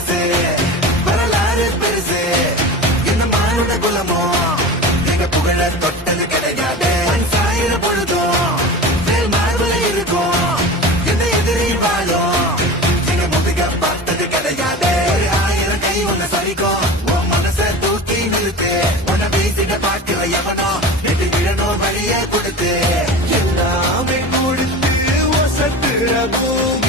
புதுசு வரலாறு பெருசு இந்த மானுட குலமோ நீங்க புகழ தொட்டது கிடையாது சாயிர பொழுதும் வேல் மார்பல இருக்கும் எந்த எதிரி வாழும் நீங்க முதுக பார்த்தது கிடையாது 1000 கை ஒண்ணு சரிக்கும் உன் மனச தூக்கி நிறுத்து உன்னை பேசிட பார்க்கிற எவனோ நெட்டு விழணும் வழிய கொடுத்து எல்லாமே கொடுத்து ஒசத்துற பூமி